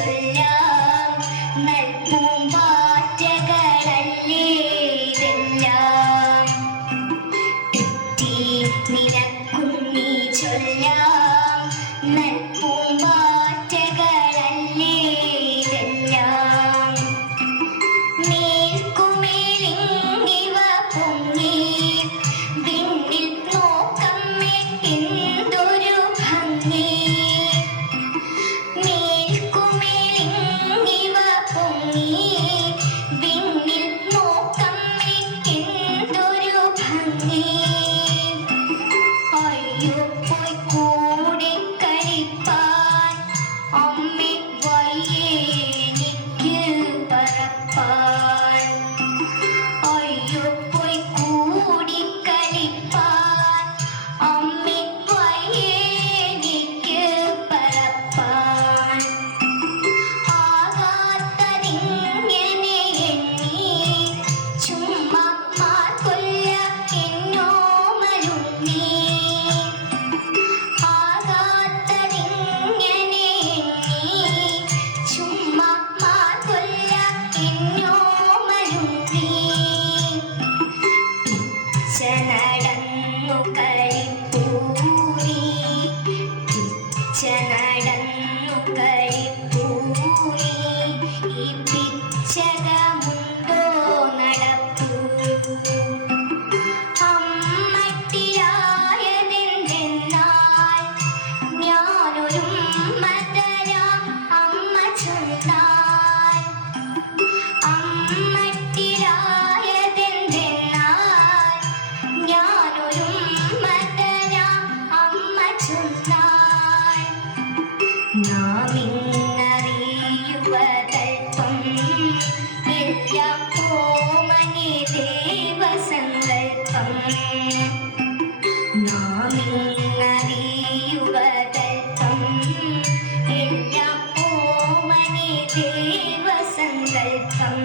ചൊല്ലാം നൽപൂമ്പാറ്റകളല്ലേ ഇതെല്ലാം. തെറ്റി നിനക്കും നീ ചൊല്ലാം നൽപൂമ്പാറ്റകളല്ലേ ഇതെല്ലാം. മേൽക്കുമേലിങ്ങിവ പൊങ്ങി വിണ്ണിൽ നോക്കമ്മേ എന്തൊരു ഭംഗി. മേൽക്കുമേലിങ്ങിവ പൊങ്ങി വിണ്ണിൽ നോക്കമ്മേ എന്തൊരു ഭംഗി. അയ്യോ പോയി കൂടെ കളിപ്പാൻ അമ്മേ വയ്യേ എനിക്ക് പറപ്പാൻ. അയ്യോ പോയി കൂടി കളിപ്പാൻ അമ്മേ വയ്യേ എനിക്ക് പറപ്പാൻ. ആകാത്തതിങ്ങനെ എണ്ണി ചുമ്മാ മാർക്കൊല്ല എന്നോമലുണ്ണി. ആകാത്തതിങ്ങനെ എണ്ണി ചുമ്മാ മാർക്കൊല്ല എന്നോമലുണ്ണി. പിച്ച നടന്നു കളിപ്പൂരി പിച്ച നടന്നു കളിപ്പൂരി. ഈ പിച്ചകമുണ്ടോ നടപ്പൂ. അമ്മട്ടിയായതെന്തെന്നാൽ ഞാനൊരുമ്മ തരാം അമ്മ ചൊന്നാൽ. അമ്മട്ടിലായതെന്തെന്നാൽ ഞാനൊരുമ്മ തരാം അമ്മ ചൊന്നാൽ. നാം ഇന്നറിയുവതൽപ്പം എല്ലാം ഓമനെ ദൈവസങ്കൽപ്പം. നാം ഇന്നറിയുവതൽപ്പം എല്ലാം ഓമനെ ദൈവസങ്കൽപ്പം.